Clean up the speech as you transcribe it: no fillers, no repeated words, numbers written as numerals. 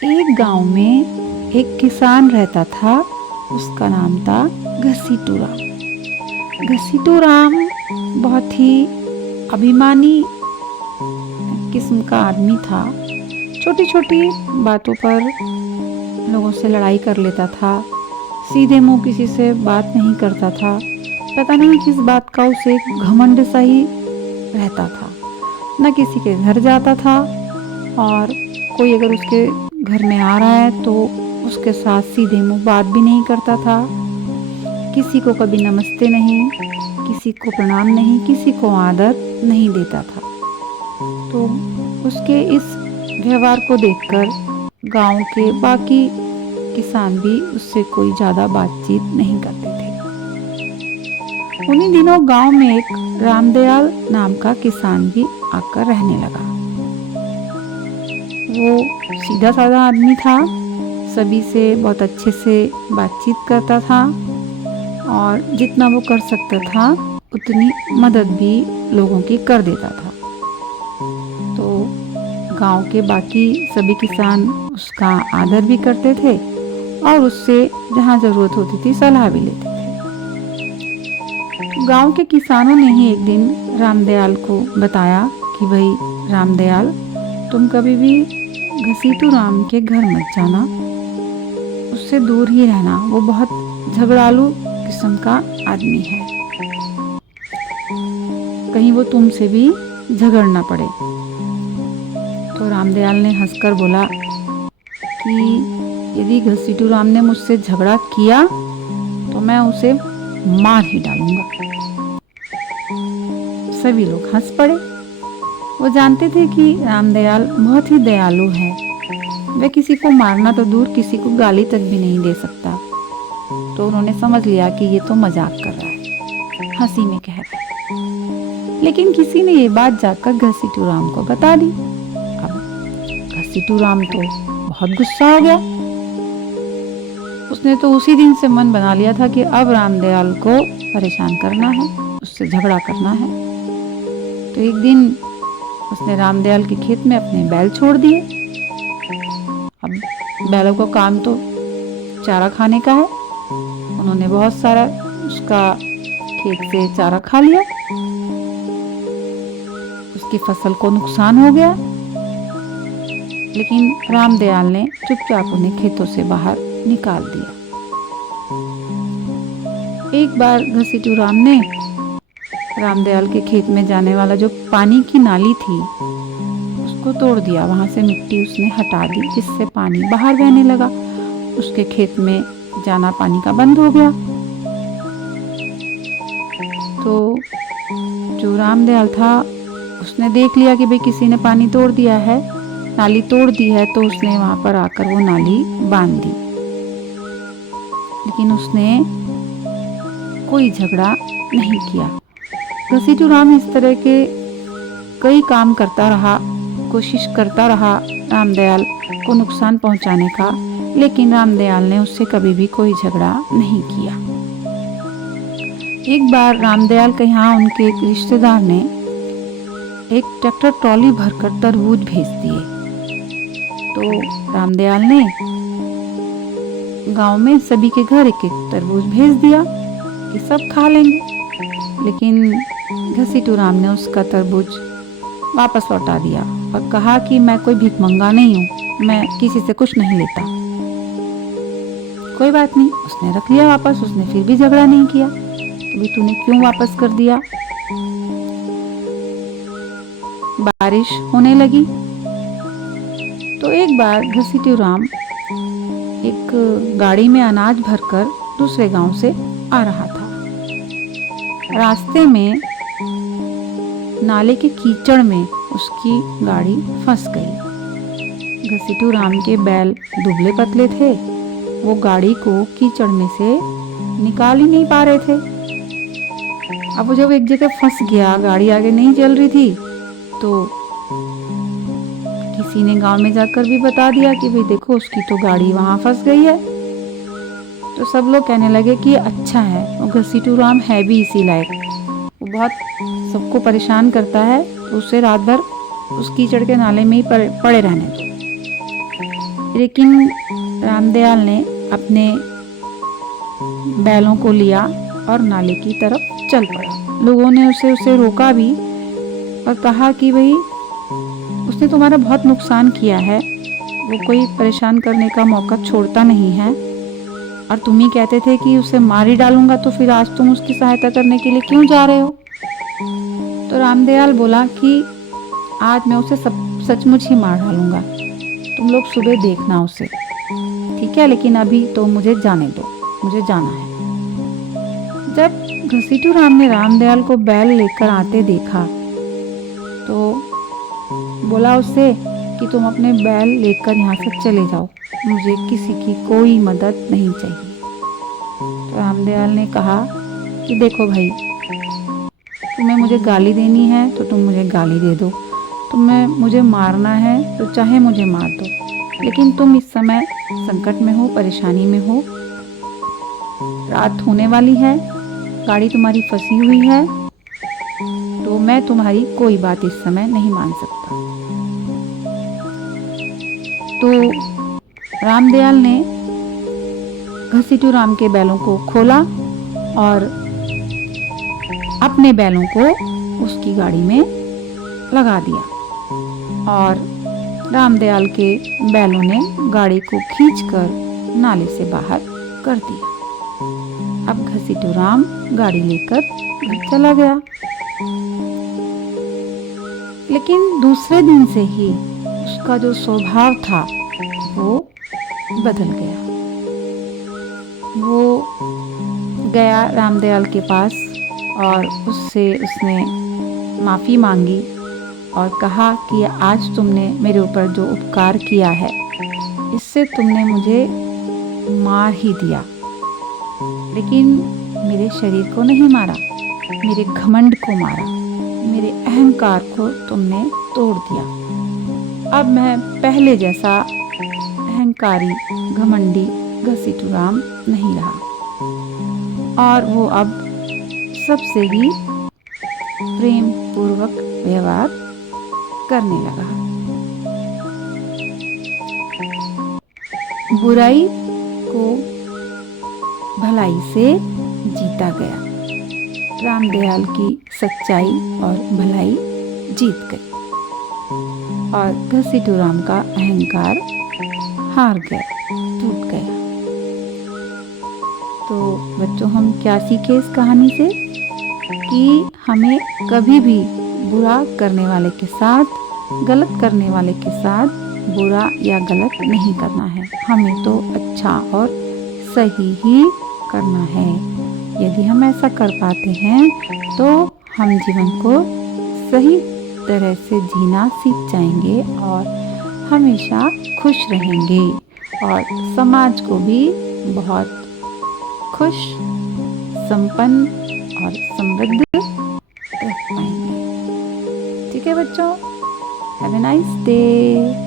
एक गांव में एक किसान रहता था। उसका नाम था घसीटू राम। घसीटू राम बहुत ही अभिमानी किस्म का आदमी था। छोटी छोटी बातों पर लोगों से लड़ाई कर लेता था। सीधे मुंह किसी से बात नहीं करता था। पता नहीं किस बात का उसे घमंड सा ही रहता था। न किसी के घर जाता था, और कोई अगर उसके घर में आ रहा है तो उसके साथ सीधे मुंह बात भी नहीं करता था। किसी को कभी नमस्ते नहीं, किसी को प्रणाम नहीं, किसी को आदर नहीं देता था। तो उसके इस व्यवहार को देखकर गांव के बाकी किसान भी उससे कोई ज़्यादा बातचीत नहीं करते थे। उन्हीं दिनों गांव में एक रामदयाल नाम का किसान भी आकर रहने लगा। वो सीधा साधा आदमी था, सभी से बहुत अच्छे से बातचीत करता था, और जितना वो कर सकता था उतनी मदद भी लोगों की कर देता था। तो गांव के बाकी सभी किसान उसका आदर भी करते थे और उससे जहाँ ज़रूरत होती थी सलाह भी लेते थे। तो गांव के किसानों ने ही एक दिन रामदयाल को बताया कि भाई रामदयाल, तुम कभी भी घसीटू राम के घर मत जाना, उससे दूर ही रहना। वो बहुत झगड़ालू किस्म का आदमी है, कहीं वो तुमसे भी झगड़ना पड़े। तो रामदयाल ने हंसकर बोला कि यदि घसीटू राम ने मुझसे झगड़ा किया तो मैं उसे मार ही डालूंगा। सभी लोग हंस पड़े। वो जानते थे कि रामदयाल बहुत ही दयालु है। वह किसी को मारना तो दूर, किसी को गाली तक भी नहीं दे सकता। तो उन्होंने समझ लिया कि ये तो मजाक कर रहा है, हंसी में कह रहा है। लेकिन किसी ने ये बात जाकर घसीटू राम को बता दी। अब घसीटू राम तो बहुत गुस्सा हो गया। उसने तो उसी दिन से मन बना लिया था कि अब रामदयाल को परेशान करना है, उससे झगड़ा करना है। तो एक दिन उसने रामदयाल के खेत में अपने बैल छोड़ दिए। अब बैलों का काम तो चारा खाने का है। उन्होंने बहुत सारा उसका खेत से चारा खा लिया। उसकी फसल को नुकसान हो गया, लेकिन रामदयाल ने चुपचाप उन्हें खेतों से बाहर निकाल दिया। एक बार घसीटू राम ने रामदयाल के खेत में जाने वाला जो पानी की नाली थी उसको तोड़ दिया। वहां से मिट्टी उसने हटा दी, जिससे पानी बाहर बहने लगा। उसके खेत में जाना पानी का बंद हो गया। तो जो रामदयाल था उसने देख लिया कि भाई किसी ने पानी तोड़ दिया है, नाली तोड़ दी है। तो उसने वहां पर आकर वो नाली बांध दी। लेकिन उसने कोई झगड़ा नहीं किया। घसीटू राम इस तरह के कई काम करता रहा, कोशिश करता रहा रामदयाल को नुकसान पहुंचाने का, लेकिन रामदयाल ने उससे कभी भी कोई झगड़ा नहीं किया। एक बार रामदयाल के यहाँ उनके एक रिश्तेदार ने एक ट्रैक्टर ट्रॉली भरकर तरबूज भेज दिए। तो रामदयाल ने गांव में सभी के घर एक एक तरबूज भेज दिया कि सब खा लेंगे। लेकिन घसीटू राम ने उसका तरबूज वापस लौटा दिया और कहा कि मैं कोई भिखमंगा नहीं हूँ, मैं किसी से कुछ नहीं लेता। कोई बात नहीं, उसने रख लिया वापस। उसने फिर भी झगड़ा नहीं किया कि भाई तूने क्यों वापस कर दिया। बारिश होने लगी तो एक बार घसीटू राम एक गाड़ी में अनाज भरकर दूसरे गांव से आ रहा था। रास्ते में नाले के कीचड़ में उसकी गाड़ी फंस गई। घसीटू राम के बैल दुबले पतले थे, वो गाड़ी को कीचड़ में से निकाल ही नहीं पा रहे थे। अब वो जब एक जगह फंस गया, गाड़ी आगे नहीं चल रही थी, तो किसी ने गांव में जाकर भी बता दिया कि भाई देखो उसकी तो गाड़ी वहां फंस गई है। तो सब लोग कहने लगे कि अच्छा है, और घसीटू राम है भी इसी लायक, वो बहुत सबको परेशान करता है, तो उसे रात भर उस कीचड़ के नाले में ही पड़े रहने दो। लेकिन रामदयाल ने अपने बैलों को लिया और नाले की तरफ चल पड़ा। लोगों ने उसे रोका भी और कहा कि भाई उसने तुम्हारा बहुत नुकसान किया है, वो कोई परेशान करने का मौका छोड़ता नहीं है, और तुम ही कहते थे कि उसे मार ही डालूंगा, तो फिर आज तुम उसकी सहायता करने के लिए क्यों जा रहे हो? तो रामदयाल बोला कि आज मैं उसे सचमुच ही मार डालूंगा, तुम लोग सुबह देखना उसे, ठीक है, लेकिन अभी तो मुझे जाने दो, मुझे जाना है। जब घसीटू राम ने रामदयाल को बैल लेकर आते देखा तो बोला उससे कि तुम अपने बैल लेकर यहाँ से चले जाओ, मुझे किसी की कोई मदद नहीं चाहिए। तो रामदयाल ने कहा कि देखो भाई, तुम्हें मुझे गाली देनी है तो तुम मुझे गाली दे दो, तुम्हें मुझे मारना है तो चाहे मुझे मार दो, लेकिन तुम इस समय संकट में हो, परेशानी में हो, रात होने वाली है, गाड़ी तुम्हारी फंसी हुई है, तो मैं तुम्हारी कोई बात इस समय नहीं मान सकता। तो रामदयाल ने घसीटू राम के बैलों को खोला और अपने बैलों को उसकी गाड़ी में लगा दिया, और रामदयाल के बैलों ने गाड़ी को खींचकर नाले से बाहर कर दिया। अब घसीटू राम गाड़ी लेकर घर चला गया। लेकिन दूसरे दिन से ही उसका जो स्वभाव था वो बदल गया। वो गया रामदयाल के पास और उसने माफ़ी मांगी और कहा कि आज तुमने मेरे ऊपर जो उपकार किया है, इससे तुमने मुझे मार ही दिया, लेकिन मेरे शरीर को नहीं मारा, मेरे घमंड को मारा, मेरे अहंकार को तुमने तोड़ दिया। अब मैं पहले जैसा अहंकारी घमंडी घसीटू राम नहीं रहा, और वो अब सबसे ही प्रेम पूर्वक व्यवहार करने लगा। बुराई को भलाई से जीता गया। रामदयाल की सच्चाई और भलाई जीत गई और घसीटू राम का अहंकार हार गया, टूट गया। तो बच्चों, हम क्या सीखे इस कहानी से? कि हमें कभी भी बुरा करने वाले के साथ, गलत करने वाले के साथ बुरा या गलत नहीं करना है। हमें तो अच्छा और सही ही करना है। यदि हम ऐसा कर पाते हैं तो हम जीवन को सही तरह से जीना सीख जाएंगे और हमेशा खुश रहेंगे और समाज को भी बहुत खुश, संपन्न और समृद्ध रख पाएंगे। ठीक है बच्चों, हैव ए नाइस डे।